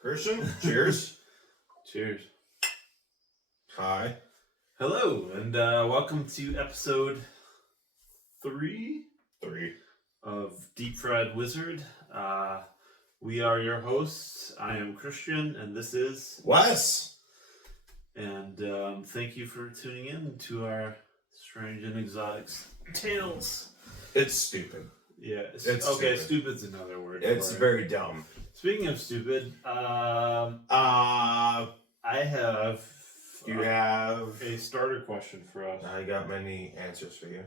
Christian, cheers. Cheers. Hi. Hello, and welcome to episode 3 of Deep Fried Wizard. We are your hosts. I am Christian, and this is Wes. And thank you for tuning in to our strange and exotic tales. It's stupid. Yeah. It's okay. stupid. Stupid's another word. It's very dumb. Speaking of stupid, I have. You have a starter question for us. I got many answers for you.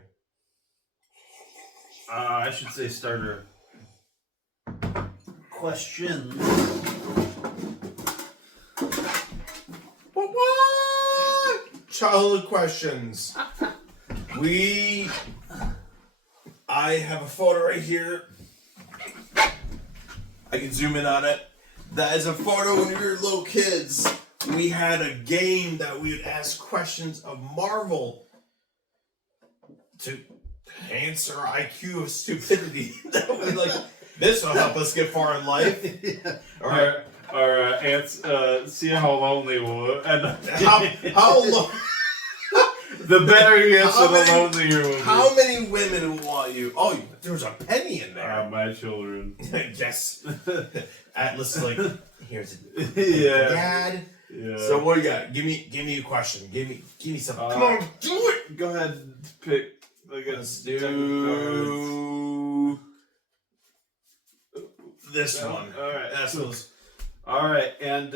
I should say starter questions. What? Childhood questions. I have a photo right here. I can zoom in on it. That is a photo when we were little kids. We had a game that we would ask questions of Marvel to enhance our IQ of stupidity. That was like, this will help us get far in life. Yeah. All right. Our ants see how lonely we'll and How long? The better you answer, the lonelier we'll be. How many women will want you? Oh, there's a penny in there. My children. Yes. Atlas is like, here's a Yeah. dad. Yeah. So what do you got? Give me a question. Give me something. Come on, do it. Go ahead and pick. Let's do this one. All right. That's those. All right, and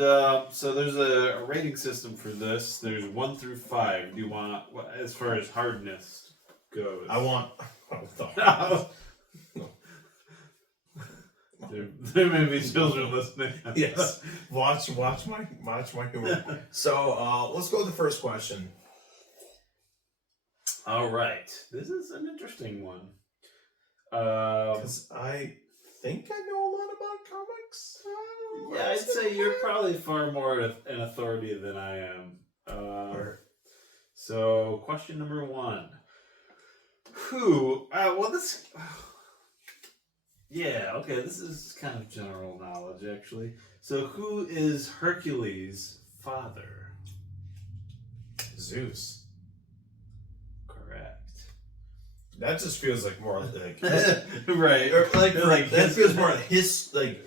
so there's a rating system for this. There's 1 through 5. Do you want, as far as hardness goes? I want. There may be children listening. Yes. Watch my humor. So let's go with the first question. All right, this is an interesting one. Because I think I know a lot about comics. Yeah, I'd say you're probably far more an authority than I am. So, question number 1. Who? Yeah, okay, this is kind of general knowledge, actually. So, who is Hercules' father? Zeus. Correct. That just feels like more like Right. or that feels more like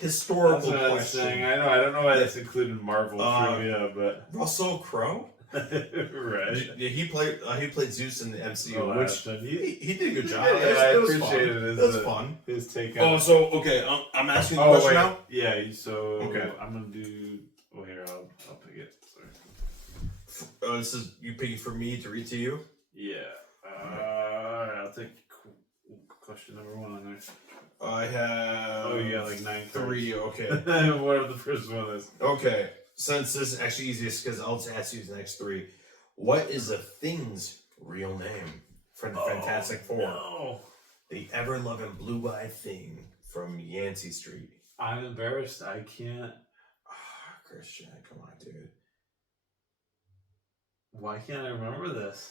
historical That's what I was question. saying. I know. I don't know why that's included Marvel trivia, but Russell Crowe. right. Yeah, he played Zeus in the MCU, which he did a good job. Yeah, It was appreciated fun. it. It was fun. His take on. Oh, so okay, I'm asking the question now. Yeah. So Okay. I'm gonna do. Oh, here I'll pick it. Sorry. This is you picking for me to read to you. Yeah. Alright, I'll take question number 1 there. I have. Oh, you got like 9 3. Okay. Whatever the first one is. Okay. Since this is actually easiest, because I'll just ask you the next 3. What is the Thing's real name from the Fantastic Four? No. The ever-loving blue-eyed Thing from Yancey Street. I'm embarrassed. I can't. Christian, come on, dude. Why can't I remember this?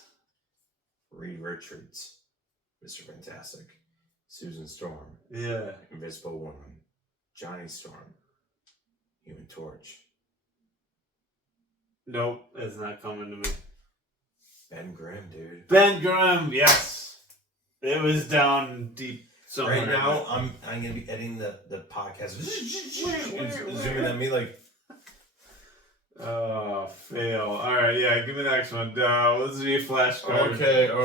Reed Richards, Mr. Fantastic, Susan Storm, Yeah. Invisible Woman, Johnny Storm, Human Torch. Nope, it's not coming to me. Ben Grimm, dude. Ben Grimm, yes. It was down deep somewhere. Right now, I'm gonna be editing the podcast, zooming at me like. Oh, fail. All right, yeah, give me the next one. Let's do a flashcard. Okay. I I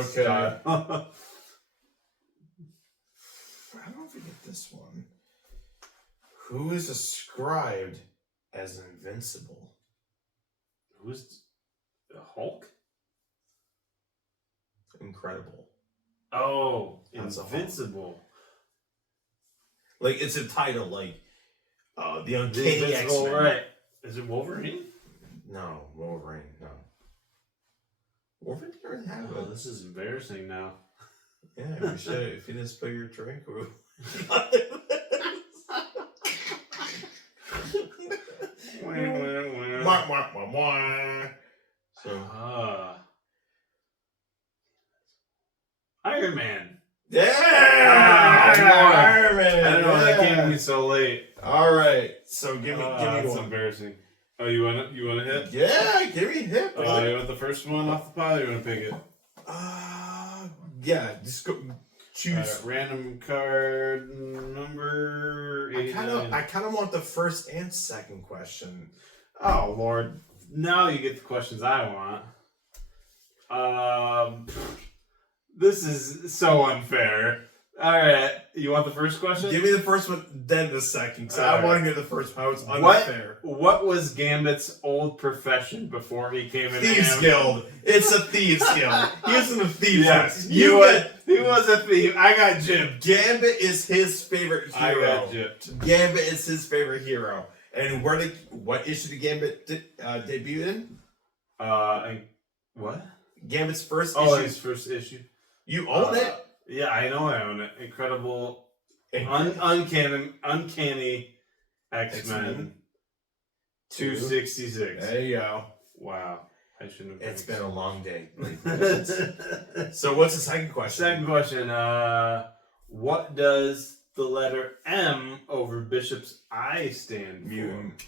don't know if we get this one. Who is described as invincible? Who's Hulk? Incredible. Oh, That's a Invincible. Like it's a title, like the The Uncanny Invincible, X-Men. right? Is it Wolverine? No, Wolverine. No. Wolverine didn't have Oh, it. this is embarrassing now. Yeah, we should. If you didn't spill your drink, we... So Iron Man. yeah, Iron Man. I don't know. That came to me so late. All right. So give me That's one. embarrassing. Oh, you want to hit? Yeah, give me a hit. You want the first one off the pile? Or you want to pick it? Yeah, just go choose. Random card number 89. I kind of want the first and second question. Oh Lord! Now you get the questions I want. This is so unfair. All right, you want the first question? Give me the first one, then the second. So I want to hear the first one. It's unfair. What was Gambit's old profession before he came in? Thieves Guild. It's a Thieves Guild. He was in the Thieves Guild. He was a thief. I got gypped. Gambit is his favorite hero. I got gypped. Gambit is his favorite hero. And what issue did Gambit debut in? What? Gambit's first issue. issue. His first issue. You own it? Yeah, I know I own it. Incredible. Uncanny X-Men 266. There you go. Wow. I shouldn't have. It's been a long day. So what's the second question? Second question. What does the letter M over Bishop's I stand for? Mutant.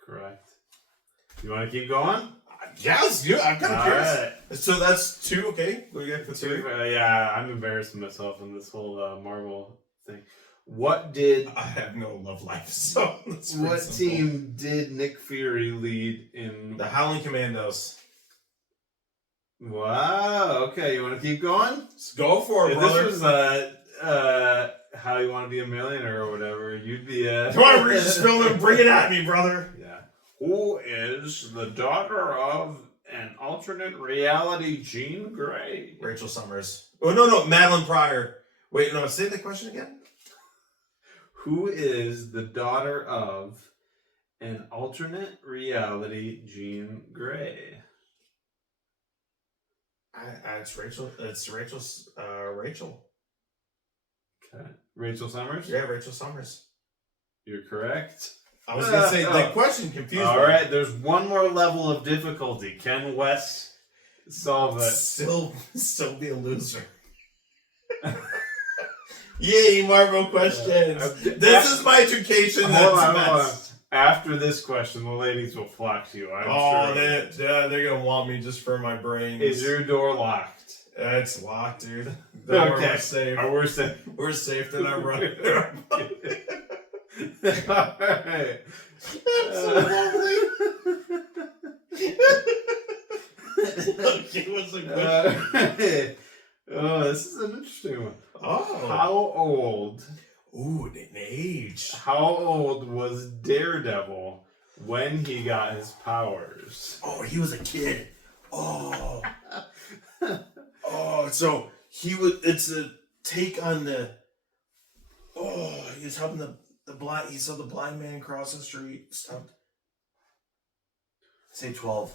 Correct. You want to keep going? Yes, I'm kind of curious. Right. So that's 2, okay? What do you got for 3? Yeah, I'm embarrassing myself in this whole Marvel thing. What did... I have no love life, so... What team did Nick Fury lead in... The Howling Commandos. Wow, okay, you want to keep going? Let's go for it, brother. This was How You Want to Be a Millionaire or whatever, you'd be... Come on, Regis Philbin, bring it at me, brother. Yeah. Who is the daughter of an alternate reality Jean Grey? Rachel Summers. Oh, no, Madeline Pryor. Wait, no, say the question again. Who is the daughter of an alternate reality Jean Grey? It's Rachel. It's Rachel's. Rachel. Okay. Rachel Summers? Yeah, Rachel Summers. You're correct. I was going to say, the question confused me. All right, there's one more level of difficulty. Can Wes solve it? Still be a loser. Yay, Marvel questions. This is my education. Hold on. After this question, the ladies will flock to you. I'm sure. They're going to want me just for my brains. Is your door locked? It's locked, dude. Okay. We're safe. We're safe. We're safe. They're not running. Alright. That's so lovely. Okay, what's the question? Oh, this is an interesting one. Oh. How old? Ooh, an age. How old was Daredevil when he got his powers? Oh, he was a kid. Oh. So he was. It's a take on the. Oh, he was helping the blind. He saw the blind man cross the street. Stopped. Say 12.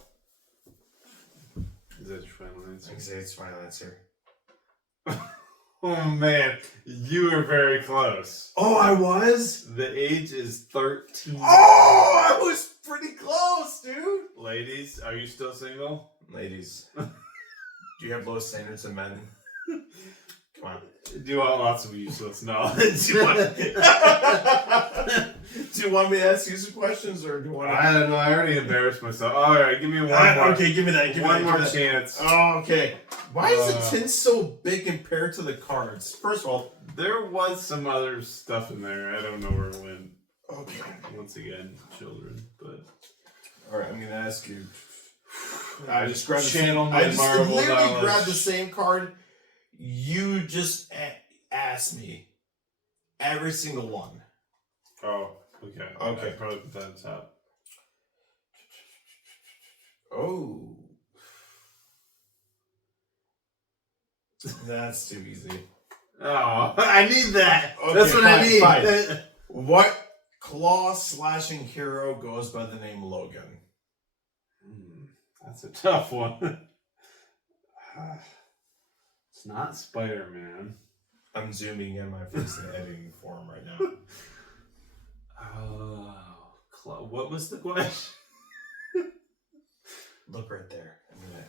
Is that your final answer? I can say it's final answer. Oh man, you were very close. Oh, I was? The age is 13. Oh, I was pretty close, dude. Ladies, are you still single? Ladies, do you have low standards in men? Come on. Do you want lots of useless knowledge? Do you want me to ask you some questions, or do you want to... I don't know. I already embarrassed myself. All right, give me one more. Okay, give me that. One more chance. Oh, okay. Why is the tin so big compared to the cards? First of all, there was some other stuff in there. I don't know where it went. Okay. Once again, children. But all right, I'm gonna ask you. I just grabbed literally grabbed the same card. You just asked me every single one. Oh, okay. Okay. I'd probably put that on top. Oh. That's too easy. Oh, I need that. Okay, that's what I need. Fine. What claw-slashing hero goes by the name Logan? That's a tough one. It's not Spider-Man. I'm zooming in my face in editing form right now. Oh, what was the question? Look right there. I'm gonna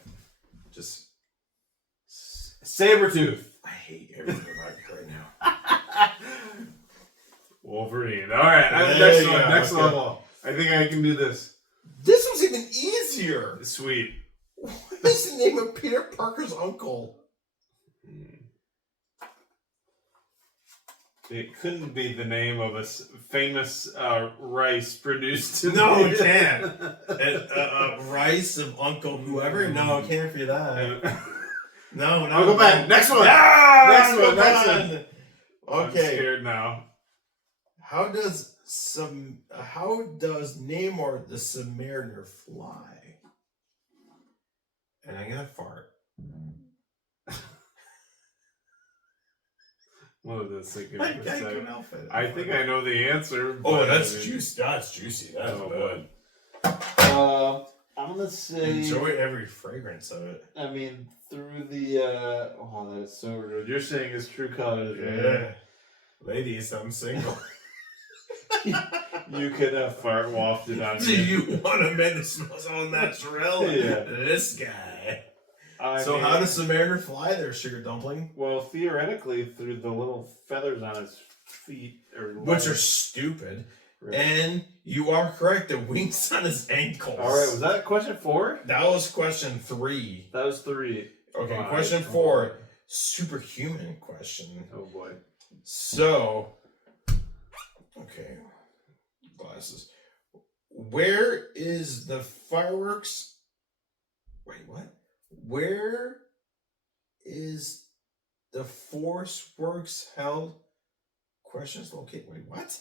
just... Sabretooth. I hate everything about you right now. Wolverine. All right, There next you one, go, next okay. level. I think I can do this. This one's even easier. Sweet. What is the name of Peter Parker's uncle? It couldn't be the name of a famous rice produced. No, it can't. Rice of Uncle whoever? No, it can't be that. No. I'll go back. Next one. Ah, Next one. Okay. I'm scared now. How does Namor the Submariner fly? And I'm gonna fart. What is this thinking I for a got second? an outfit. I think I know the answer. Oh, but that's I mean, juicy. That's juicy. That's oh, good. I'm gonna say. Enjoy every fragrance of it. I mean, through the. Oh, that is so rude. You're saying his true colors. Yeah. Ladies, I'm single. You could have fart wafted on Do you. you want a man that smells all natural? Yeah. This guy. I So mean, how does Submariner fly there, Sugar Dumpling? Well, theoretically, through the little feathers on his feet, or Which are legs. stupid. Right. And you are correct. The wings on his ankles. All right, was that question 4? That was question 3. That was 3. Okay, 5. question 4. Superhuman question. Oh boy. So, okay, glasses. Where is the fireworks? Wait, what? Where is the Force Works held? Questions located. Wait, what?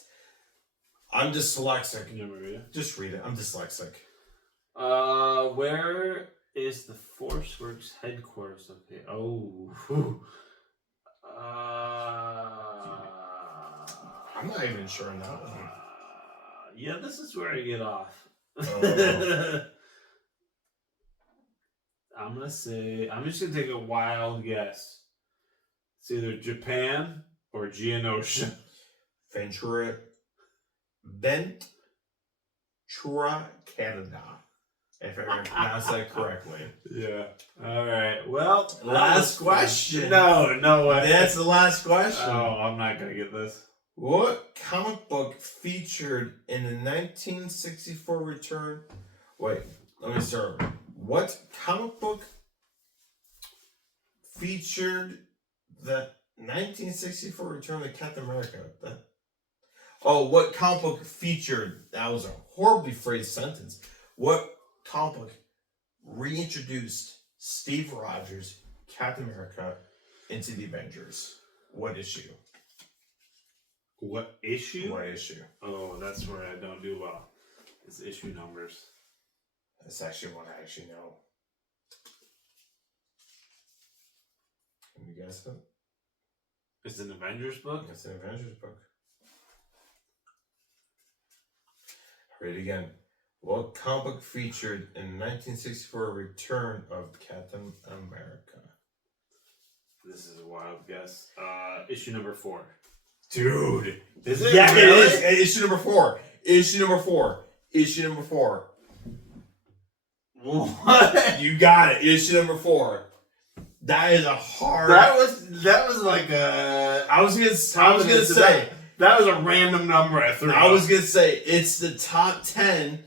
I'm dyslexic. Can you remember it? Just read it. I'm dyslexic. Where is the ForceWorks headquarters located? Oh. Whew. I'm not even sure on that one. Yeah, this is where I get off. Oh. I'm just gonna take a wild guess. It's either Japan or Geonosia. Ventura, Canada. If I pronounced that correctly. Yeah. All right. Well, Last question. No way. That's the last question. Oh, I'm not gonna get this. What comic book featured in the 1964 return? Wait, let me start. What comic book featured the 1964 return of Captain America? What comic book featured? That was a horribly phrased sentence. What comic book reintroduced Steve Rogers, Captain America, into the Avengers? What issue? What issue? What issue? Oh, that's where I don't do well. It's issue numbers. That's actually one I actually know. Can you guess it? It's an Avengers book? It's an Avengers book. Read it again. What comic book featured in the 1964 return of Captain America? This is a wild guess. Issue number 4. Dude. Is it? Yeah, really? it is. Issue number 4. Issue number 4. Issue number 4. What? You got it. Issue number 4. That is a hard. That was like a. I was gonna say. That was a random number I threw. I was gonna say it's the top 10.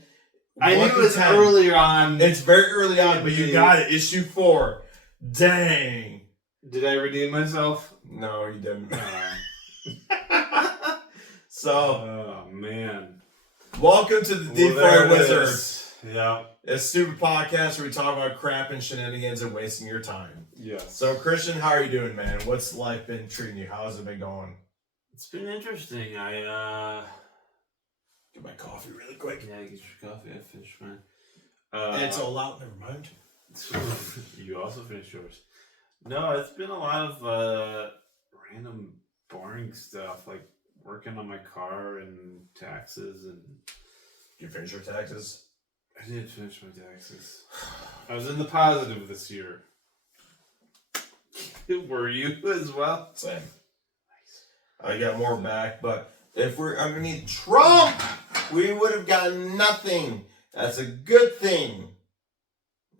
I knew it was earlier on. It's very early on, but you got it. Issue 4. Dang. Did I redeem myself? No, you didn't. So. Oh man. Welcome to the Deep Fried Wizard. Yeah. A stupid podcast where we talk about crap and shenanigans and wasting your time. Yes. So, Christian, how are you doing, man? What's life been treating you? How's it been going? It's been interesting. I Get my coffee really quick. Yeah, get your coffee. I finished mine. And it's all out. Never mind. You also finished yours. No, it's been a lot of random boring stuff, like working on my car and taxes and. You finish your taxes? I did finish my taxes. I was in the positive this year. Were you as well? Same. Nice. I got more back, but if we're underneath Trump, we would have gotten nothing. That's a good thing.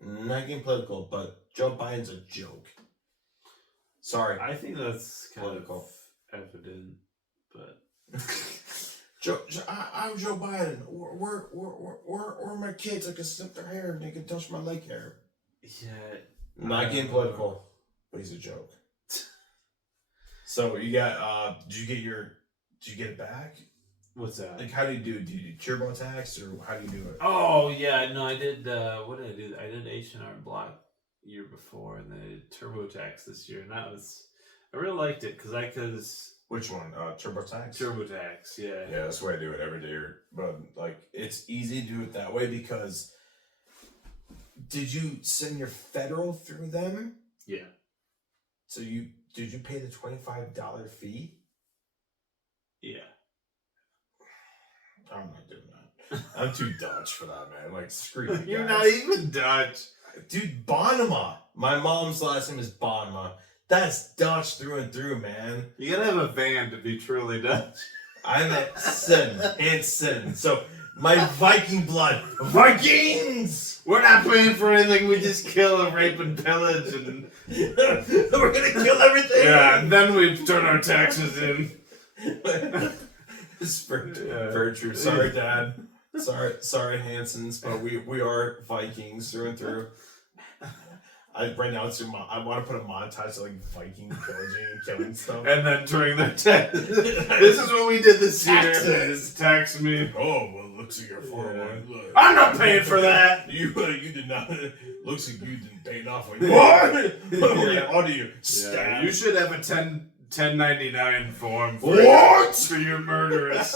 Not getting political, but Joe Biden's a joke. Sorry. I think that's kind Political. of evident, but I'm Joe Biden. Where are my kids? I can snip their hair and they can touch my leg hair. Yeah. Not getting political, but he's a joke. So you got, did you get it back? What's that? Like, how do you do it? Do you do TurboTax or how do you do it? Oh, yeah, no, I did, what did I do? I did H&R Block year before, and then I did TurboTax this year, and I really liked it, because Which one? TurboTax? TurboTax, yeah. Yeah, that's the way I do it every day. But, like, it's easy to do it that way because did you send your federal through them? Yeah. So did you pay the $25 fee? Yeah. I'm not doing that. I'm too Dutch for that, man. Like, screw you guys. You're not even Dutch. Dude, Bonema. My mom's last name is Bonema. That's Dutch through and through, man. You gotta have a van to be truly Dutch. I'm at Sin. So, my Viking blood. Vikings! We're not paying for anything. We just kill and rape and pillage and... We're gonna kill everything! Yeah, and then we turn our taxes in. It's very true. Sorry, Dad. Sorry, Hansons, but we are Vikings through and through. Right now I want to put a montage of like Viking pillaging and killing stuff, and then turning their taxes. This is what we did this year. Taxes. Tax me. Oh well, looks like you're 401. Yeah. I'm not paying for that. You did not. Looks like you didn't pay enough. Like, what? What do you? Yeah, you should have a 1099 form for your murderers.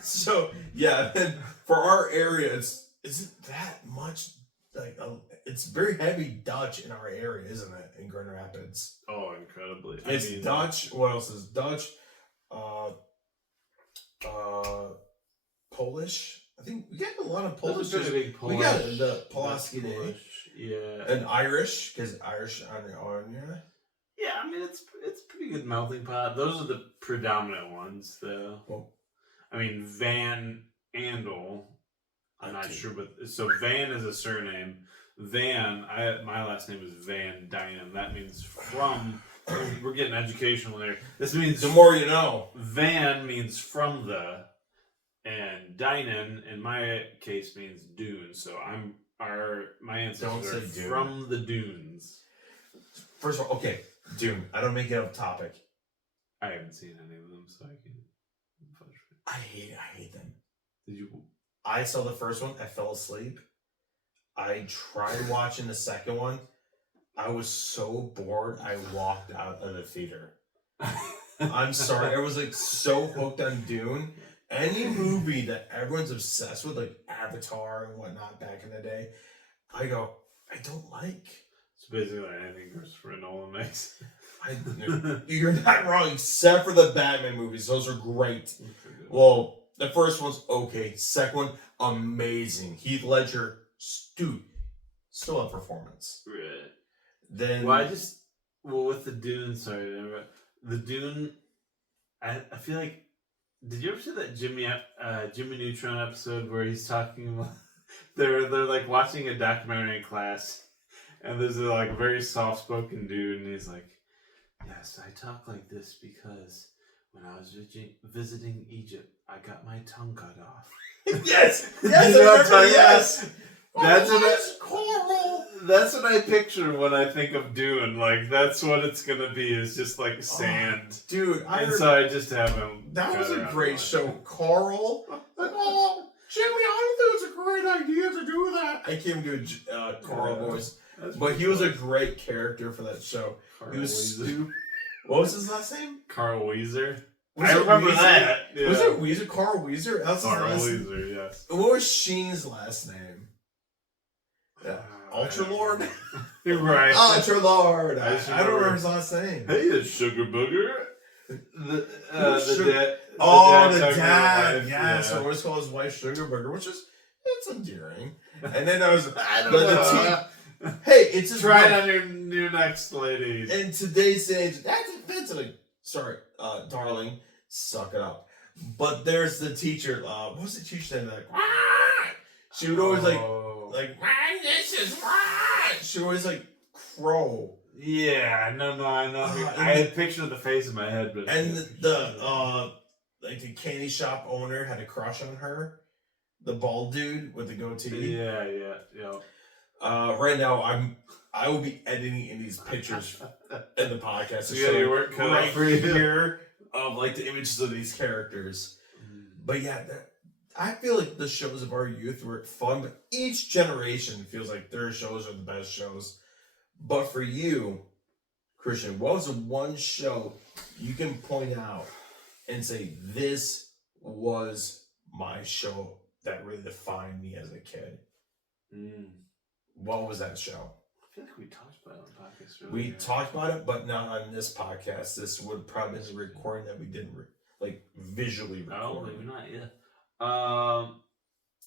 So yeah, and for our area, isn't that much like it's very heavy Dutch in our area, isn't it? In Grand Rapids. Oh, incredibly. It's Dutch. What else is Dutch? Polish. I think we got a lot of Polish. There's a big Polish. We got the Pulaski Day. Yeah. And Irish, because Irish on here. Yeah, I mean it's pretty good melting pot. Those are the predominant ones, though. Well, I mean Van Andel. I'm not sure, but so Van is a surname. Van, my last name is Van Dynen. That means from. We're getting educational there. This means the more you know. Van means from the, and Dynen in my case means dune. So my ancestors are from the dunes. First of all, okay, Dune. I don't make it a topic. I haven't seen any of them, so I can't. I hate them. Did you? I saw the first one. I fell asleep. I tried watching the second one. I was so bored. I walked out of the theater. I'm sorry. I was like so hooked on Dune. Any movie that everyone's obsessed with, like Avatar and whatnot back in the day, I don't like. It's basically anything Christopher Nolan makes. You're not wrong, except for the Batman movies. Those are great. Well, the first one's okay. Second one, amazing. Heath Ledger, dude, still a performance. Right. Then, with the Dune, the Dune, I feel like, did you ever see that Jimmy Neutron episode where he's talking about, they're like watching a documentary in class, and there's a like very soft-spoken dude, and he's like, yes, I talk like this because when I was visiting Egypt, I got my tongue cut off. yes, yes. That's what I picture when I think of Dune. Like that's what it's gonna be. Is just like sand, dude. So I just have him. That was a great show, Carl. Like, oh, Jimmy, I don't think it's a great idea to do that. I can't do a Carl voice, but he was a great character for that show. He was stupid. What was his last name? Carl Weezer. I remember that. Yeah. Was it Weezer? Carl Weezer? Carl Weezer, yes. What was Sheen's last name? Ultra Lord? You're right. Ultra Lord. I don't remember his last name. Hey, it's Sugar Booger. The dad. Yeah, so I always call his wife Sugar Booger, which is, it's endearing. And then I was, hey, it's just try it on your next ladies. In today's age, that's like, sorry, darling, suck it up. But there's the teacher, what was the teacher saying? Like, Wah! She would always like, this is what? She would always like crow. Yeah, no, I know. I had a picture of the face in my head, but like the candy shop owner had a crush on her. The bald dude with the goatee. Yeah. Right now I will be editing in these pictures in the podcast to Yeah, show your work cut right out for you. here of like the images of these characters. But yeah, I feel like the shows of our youth were fun, but each generation feels like their shows are the best shows. But for you, Christian, what was the one show you can point out and say, this was my show that really defined me as a kid? What was that show? I feel like we talked about it on the podcast earlier. We talked about it, but not on this podcast. This would probably be a recording that we didn't visually record. Oh, maybe not, yeah.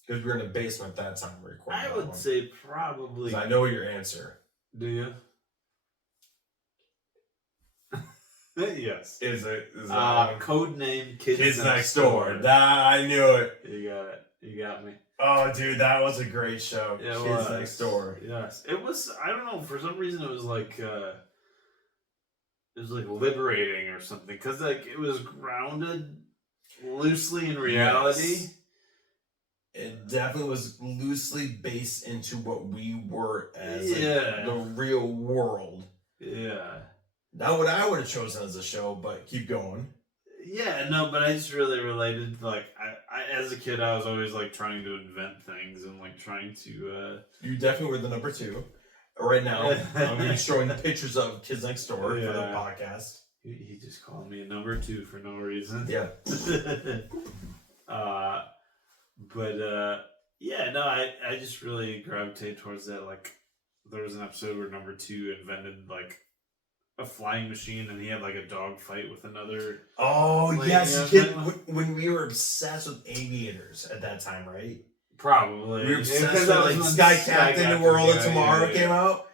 Because we were in the basement at that time recording. I would say probably. I know your answer. Do you? Yes. Is it code name Kids Next Door? I knew it. You got it. You got me. Oh, dude, that was a great show. Kids Next Door. Yes, it was. I don't know. For some reason, it was like liberating or something, because like it was grounded loosely in reality. Yes. It definitely was loosely based into what we were as the real world. Yeah. Not what I would have chosen as a show, but keep going. Yeah, no, but I just really related. Like, I as a kid, I was always like trying to invent things and like trying to. You definitely were the number 2. Right now, I'm going to be showing pictures of Kids Next Door for the podcast. He just called me a number 2 for no reason. Yeah. I just really gravitated towards that. Like, there was an episode where number 2 invented like a flying machine, and he had like a dog fight with another. Oh yes, kid. When we were obsessed with aviators at that time, right? Probably. We were obsessed with like Sky Captain, The World of Tomorrow came out.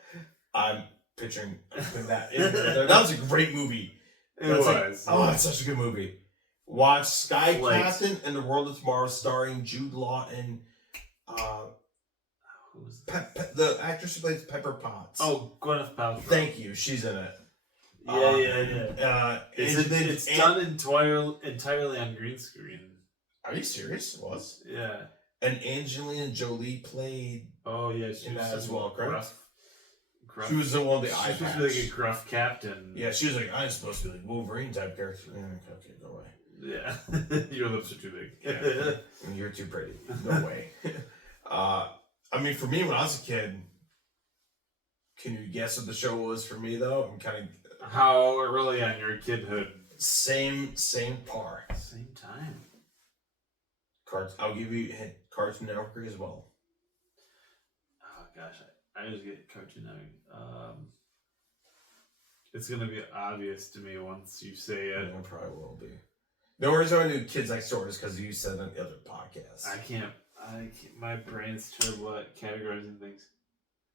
I'm picturing that. That was a great movie. It was. It's such a good movie. Watch Sky Captain and The World of Tomorrow, starring Jude Law and who was the actress who plays Pepper Potts. Oh, Gwyneth Paltrow. Thank you. She's in it. Yeah. It's done entirely on green screen. Are you serious? It was? Yeah. And Angelina Jolie played. Oh yeah, she in was that as well, correct? Gruff. She was the one of the eye patch. She was supposed to be like a gruff captain. Yeah, she was like, I'm supposed to be like Wolverine type character. Okay, go away. Yeah, your lips are too big. Yeah. And you're too pretty. No way. I mean, for me, when I was a kid, can you guess what the show was for me though? I'm kind of. How early on your kidhood? Same par. Same time. I'll give you a hint. Cartoon Network as well. Oh gosh, I always get Cartoon Network. It's gonna be obvious to me once you say it. It probably will be. The only reason I knew Kids Next Door is because you said on the other podcast. I can't. My brain's terrible at categorizing things.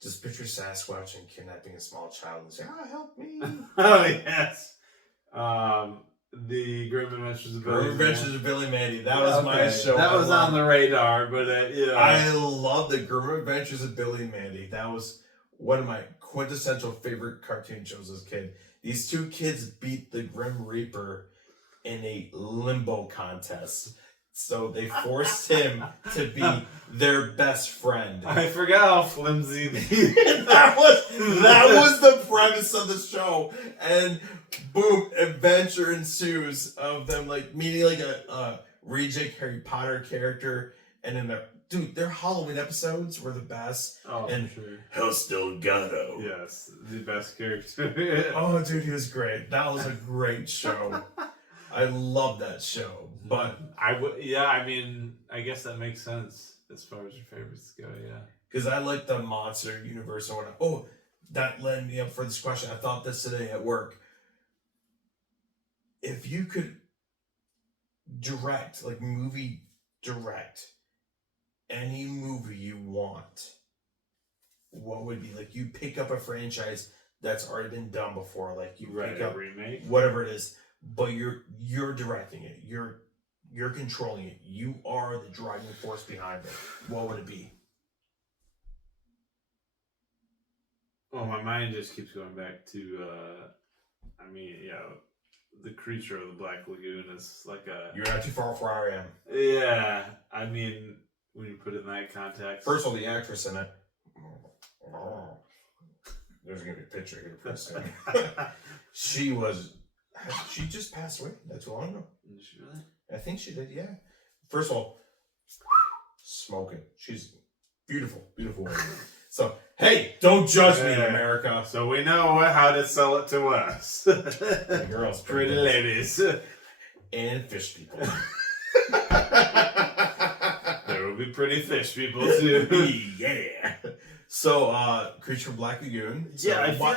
Just picture Sasquatch and kidnapping a small child and say, help me. Oh, yes. The Grim Adventures of Billy Mandy. That was my show. That was on the radar, but I love the Grim Adventures of Billy and Mandy. That was one of my quintessential favorite cartoon shows as a kid. These 2 kids beat the Grim Reaper in a limbo contest. So they forced him to be their best friend. I forgot how flimsy that was the premise of the show. And boom, adventure ensues of them like meeting like a reject Harry Potter character, and then their Halloween episodes were the best. Oh, and sure. Hell's Delgado. Yes, the best character. Oh, dude, he was great. That was a great show. I love that show, but I mean, I guess that makes sense as far as your favorites go. Yeah, because I like the monster universe and whatnot. Oh, that led me up for this question. I thought this today at work. If you could direct any movie you want, what would be like? You pick up a franchise that's already been done before, like you pick up a remake, whatever it is. But you're directing it. You're controlling it. You are the driving force behind it. What would it be? Well, my mind just keeps going back to, the creature of the Black Lagoon is like a... You're not too far from where I am. Yeah, I mean, when you put it in that context... First of all, the actress in it... There's going to be a picture here for a second. She just passed away not too long ago. Did she really? I think she did, yeah. First of all, smoking. She's beautiful, beautiful woman. So, hey, don't judge me, America. So we know how to sell it to us. Girls, pretty ladies. And fish people. There will be pretty fish people too. Yeah. So, Creature from Black Lagoon. So Yeah, I feel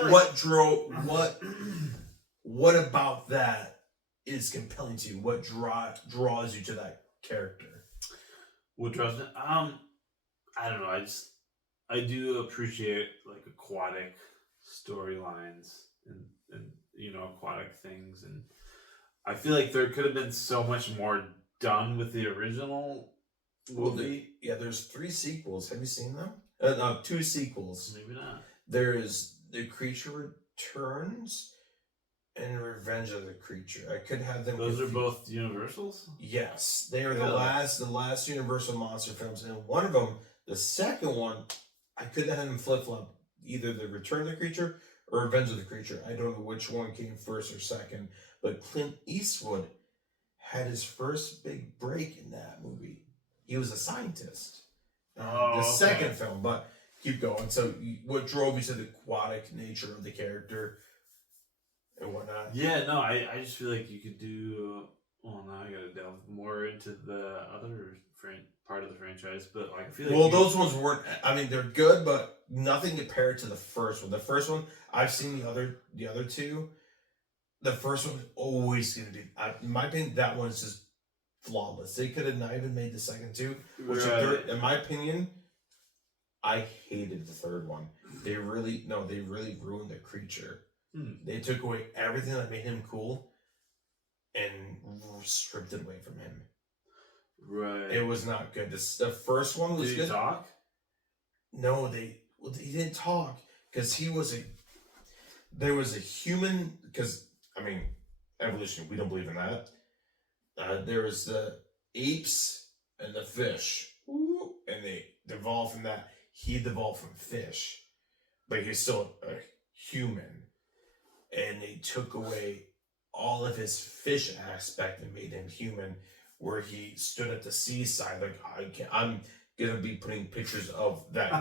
what about that is compelling to you? What draws you to that character? What draws me? I don't know. I do appreciate like aquatic storylines and aquatic things, and I feel like there could have been so much more done with the original movie. Well, there's 3 sequels. Have you seen them? No, 2 sequels. Maybe not. There is The Creature Returns and Revenge of the Creature. I could have them. Those are both Universals? Yes, they are the last Universal monster films, and one of them, the second one, I could have them flip flop, either the Return of the Creature or Revenge of the Creature. I don't know which one came first or second, but Clint Eastwood had his first big break in that movie. He was a scientist. Second film, but keep going. So, what drove you to the aquatic nature of the character and whatnot? Yeah, no, I just feel like you could do. Well, now I gotta delve more into the other part of the franchise, but like I feel like. Well, those ones weren't. I mean, they're good, but nothing compared to the first one. The first one, I've seen the other 2. The first one is always going to be, in my opinion, that one's just flawless. They could have not even made the second 2, which in my opinion, I hated the third one. They really ruined the creature. They took away everything that made him cool and stripped it away from him. Right. It was not good. The first one was good. Did he talk? No, he didn't talk because there was a human, because, I mean, evolution, we don't believe in that. There was the apes and the fish, and they evolved from that. He evolved from fish, but he's still a human. And they took away all of his fish aspect and made him human, where he stood at the seaside like, I'm gonna be putting pictures of that.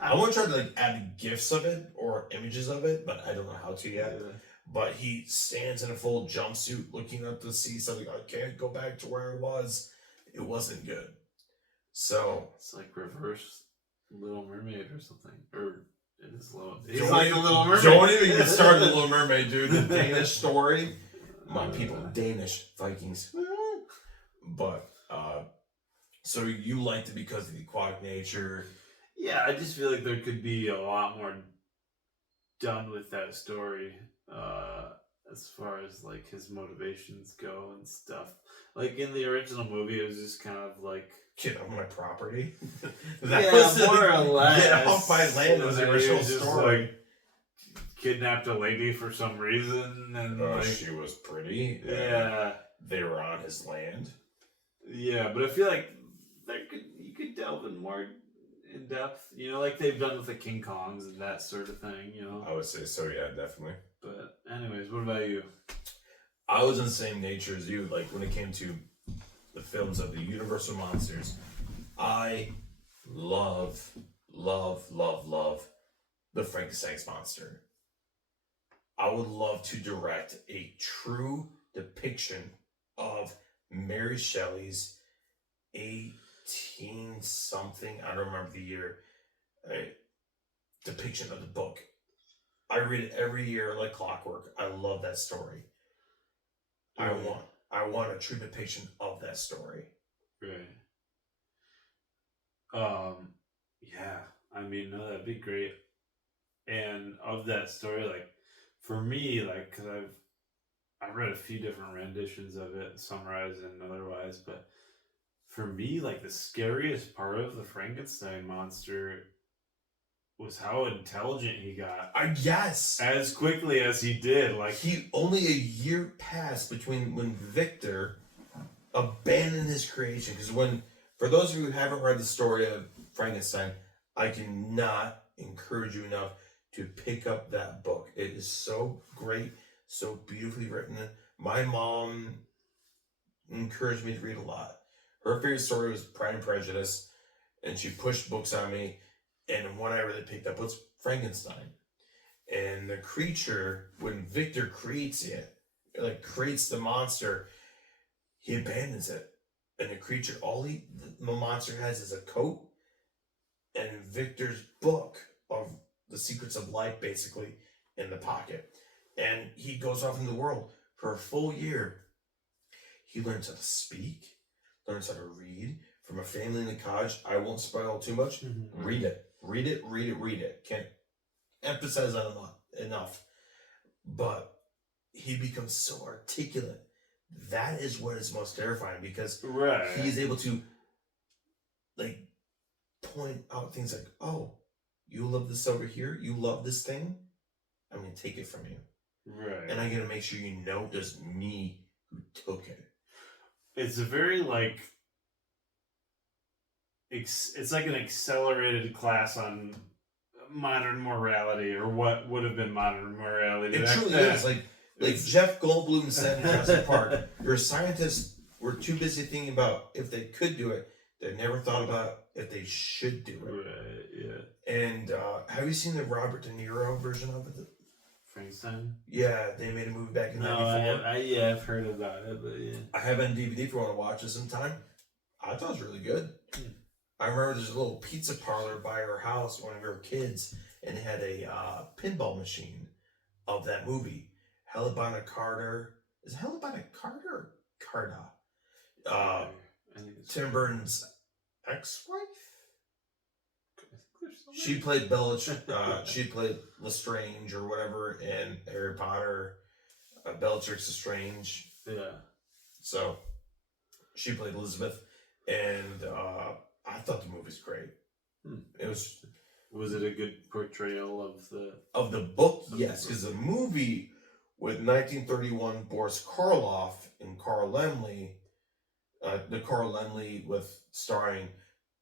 I want to try to like add gifs of it or images of it, but I don't know how to yet. Yeah. But he stands in a full jumpsuit looking up the seaside like, I can't go back to where I was. It wasn't good. So it's like reverse Little Mermaid or something, or it is little. He's like a Little Mermaid. Don't even get started with the Little Mermaid, dude. The Danish story. My people, Danish Vikings. But so you liked it because of the aquatic nature. Yeah, I just feel like there could be a lot more done with that story, as far as like his motivations go and stuff. Like in the original movie, it was just kind of like, get off my property. More or less. Get off my land was the original story. Like, kidnapped a lady for some reason, and she was pretty. Yeah, they were on his land. Yeah, but I feel like you could delve in more in depth. Like they've done with the King Kongs and that sort of thing. I would say so. Yeah, definitely. But anyways, what about you? I was in the same nature as you. Like when it came to the films of the Universal monsters, I love the Frankenstein's monster. I would love to direct a true depiction of Mary Shelley's 18-something, I don't remember the year, depiction of the book. I read it every year like clockwork. I love that story. I want a true depiction of that story. Right. Yeah. I mean, no, that'd be great. And of that story, like, for me, like, because I've read a few different renditions of it, summarized and otherwise, but for me, like, the scariest part of the Frankenstein monster was how intelligent he got. Yes. As quickly as he did. Like, he only a year passed between when Victor abandoned his creation. Because for those of you who haven't read the story of Frankenstein, I cannot encourage you enough to pick up that book. It is so great, so beautifully written. My mom encouraged me to read a lot. Her favorite story was Pride and Prejudice, and she pushed books on me. And one I really picked up was Frankenstein. And the creature, when Victor creates it, like creates the monster, he abandons it. And the creature, the monster has is a coat and Victor's book of the secrets of life, basically, in the pocket. And he goes off in the world for a full year. He learns how to speak, learns how to read from a family in the cottage. I won't spoil too much. Mm-hmm. Read it. Can't emphasize that enough. But he becomes so articulate. That is what is most terrifying, because he's able to like point out things like, oh, you love this over here, you love this thing, I'm gonna take it from you. Right. And I'm gonna make sure you know it was me who took it. It's a very like it's like an accelerated class on modern morality, or what would have been modern morality. It truly is. Like Jeff Goldblum said in Jurassic Park, your scientists were too busy thinking about if they could do it. They never thought about if they should do it. Right, yeah. And have you seen the Robert De Niro version of it? Frankenstein? Yeah, they made a movie back in No, 94. I've heard about it, but yeah. I have it on DVD if you want to watch it sometime. I thought it was really good. I remember there's a little pizza parlor by our house when we were kids, and it had a pinball machine of that movie. Helena Carter. Is it Helena Carter or Carta? Tim Burton's ex-wife? She played she played Lestrange or whatever in Harry Potter. Bellatrix Lestrange. Yeah. So she played Elizabeth, and I thought the movie was great. It was. Was it a good portrayal of the book? Yes, because the movie with 1931 Boris Karloff and Carl Laemmle, the Carl Laemmle with starring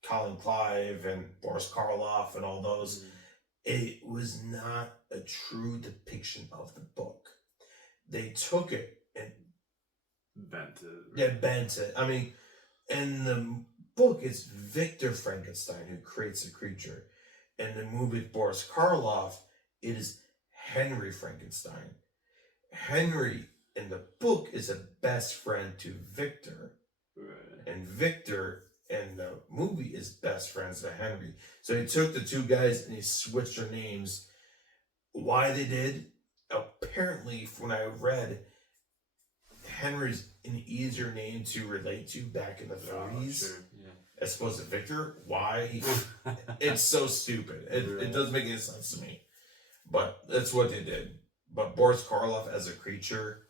Colin Clive and Boris Karloff and all those, it was not a true depiction of the book. They took it and bent it. Yeah, bent it. I mean, in the book, it's Victor Frankenstein who creates the creature. In the movie with Boris Karloff, it is Henry Frankenstein. Henry in the book is a best friend to Victor. Right. And Victor in the movie is best friends to Henry. So he took the two guys and he switched their names. Why they did? Apparently, when I read, Henry's an easier name to relate to back in the 30s. Sure. Yeah. As opposed to Victor. Why? It's so stupid. It doesn't make any sense to me. But that's what they did. But Boris Karloff as a creature.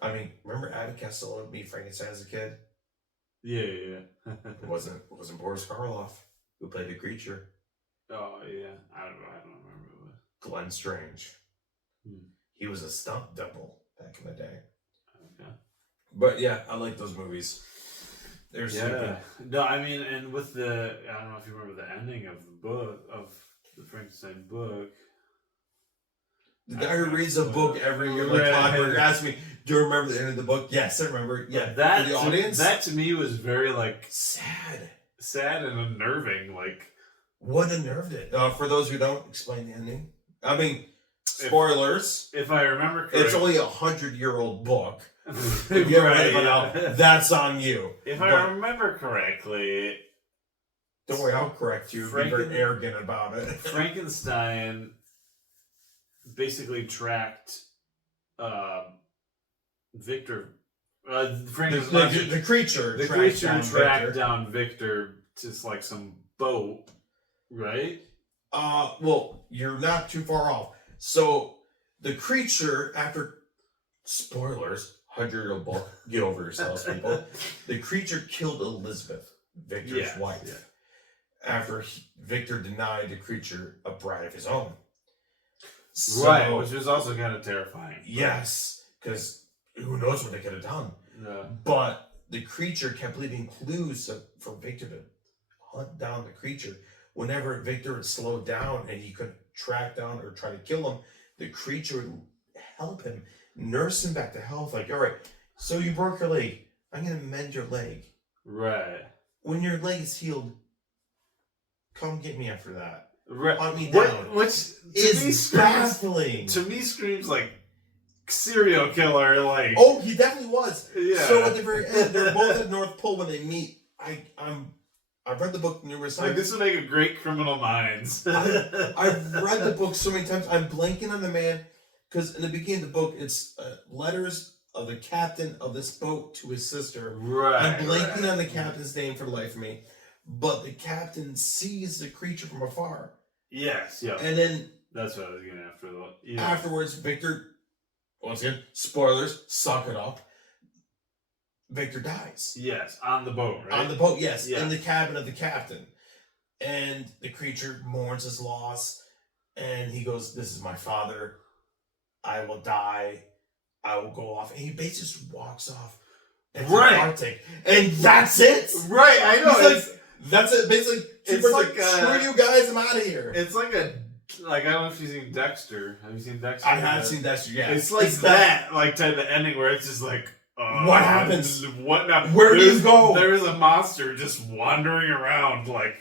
I mean, remember Abbott Costello meet Frankenstein as a kid? Yeah. It wasn't Boris Karloff who played the creature. Oh yeah, I don't remember. Glenn Strange. He was a stunt double back in the day. Okay. But yeah, I like those movies. They're stupid. No, I mean, and with I don't know if you remember the ending of the book, of the Frankenstein book. The guy who reads a book every year, like Clockwork, asked me, "Do you remember the end of the book?" Yes, I remember. Yeah, that for the audience. That to me was very like sad and unnerving. Like, what unnerved it? For those who don't, explain the ending. I mean, spoilers. If I remember correctly, it's only 100-year-old book. If you ever read it by now, that's on you. If I remember correctly, don't worry, I'll correct you. Be very arrogant about it. Frankenstein basically tracked Victor. The creature. The creature tracked down Victor to like some boat, right? Well, you're not too far off. So the creature, after spoilers, 100-year-old book, get over yourselves, people. The creature killed Elizabeth, Victor's wife. after Victor denied the creature a bride of his own. Right, which was also kind of terrifying. Yes, because who knows what they could have done. Yeah. But the creature kept leaving clues for Victor to hunt down the creature. Whenever Victor would slow down and he could track down or try to kill him, the creature would help him, nurse him back to health. Like, all right, so you broke your leg. I'm going to mend your leg. Right. When your leg is healed, come get me after that. Right. Hunt me down. Which is baffling. To me screams like serial killer. Like, oh, he definitely was. Yeah. So at the very end, they're both at North Pole when they meet. I've read the book numerous times. Like, this would make a great Criminal Minds. I've read the book so many times. I'm blanking on the man because in the beginning of the book, it's letters of the captain of this boat to his sister. Right. I'm blanking on the captain's name for the life of me, but the captain sees the creature from afar. Yes. Yeah. And then that's what I was getting after. Afterwards, Victor, once again, spoilers, suck it up. Victor dies. Yes, on the boat, right? On the boat, yes, in the cabin of the captain. And the creature mourns his loss, and he goes, "This is my father. I will die. I will go off." And he basically just walks off into the Arctic. And that's it! Right, I know. He's like, that's it. Basically, it's like screw you guys, I'm out of here. It's like I don't know if you've seen Dexter. Have you seen Dexter? I have seen Dexter, yeah. It's like that like type of ending where it's just like, what happens? What now? Where do you go? There is a monster just wandering around. Like,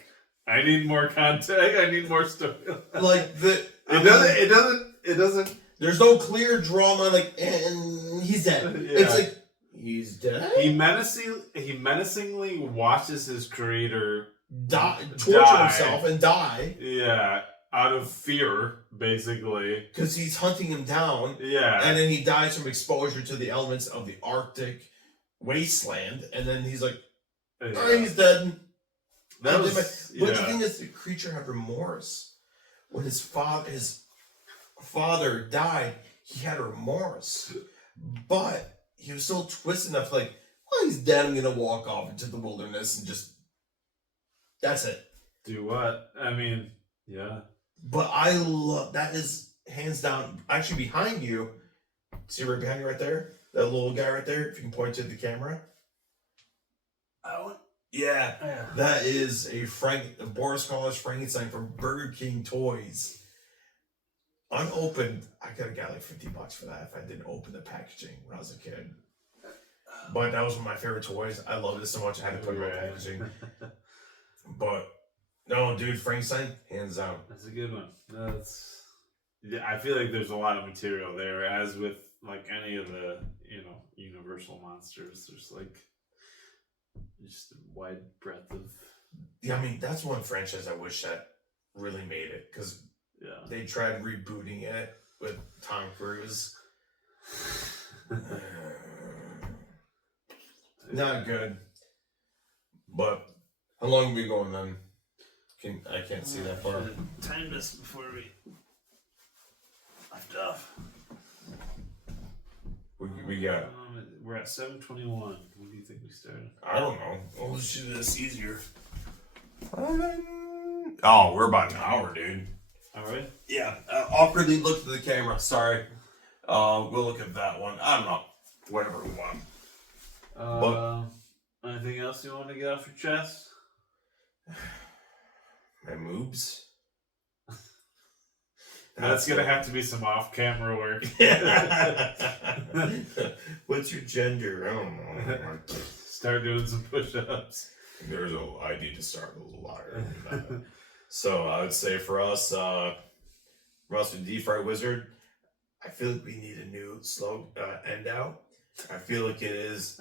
I need more content. I need more story. Like It doesn't. There's no clear drama. Like, and he's dead. Yeah. It's like he's dead. He menacingly watches his creator torture himself and die. Yeah. Out of fear, basically. Because he's hunting him down. Yeah. And then he dies from exposure to the elements of the Arctic wasteland. And then he's like, oh, he's dead. But the thing is, the creature had remorse. When his father died, he had remorse. But he was still twisted enough, like, well, he's dead, I'm going to walk off into the wilderness and just... That's it. Do what? I mean, yeah. But I love, that is hands down, actually behind you, see right behind you right there? That little guy right there, if you can point to the camera. Oh, yeah. That is a Boris Karloff's Frankenstein from Burger King Toys. Unopened, I could have got like $50 for that if I didn't open the packaging when I was a kid. But that was one of my favorite toys. I loved it so much I had to put it in packaging. But no, dude, Frankenstein, hands down. That's a good one. I feel like there's a lot of material there, as with like any of the Universal monsters. There's like just a wide breadth of. Yeah, I mean that's one franchise I wish that really made it because they tried rebooting it with Tom Cruise. Not good. But how long have we going then? I can't see that far. Time this before we left off. We got. We're at 7:21. When do you think we started? I don't know. Well, let's do this easier. Oh, we're about an hour, dude. All right. Yeah. Awkwardly look to the camera. Sorry. We'll look at that one. I don't know. Whatever we want. But anything else you want to get off your chest? My moobs. That's gonna have to be some off-camera work. What's your gender? I don't know. Start doing some push-ups. I need to start a little higher than that. So I would say for us with Deep Fried Wizard, I feel like we need a new slow end out. I feel like it is.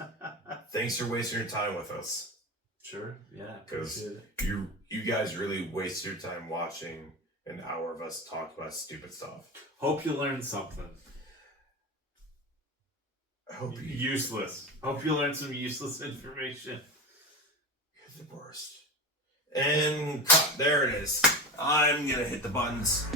Thanks for wasting your time with us. Sure. Yeah. Because you guys really waste your time watching an hour of us talk about stupid stuff. Hope you learned something. Useless. Hope you learned some useless information. You're the worst. And cut. There it is. I'm gonna hit the buttons.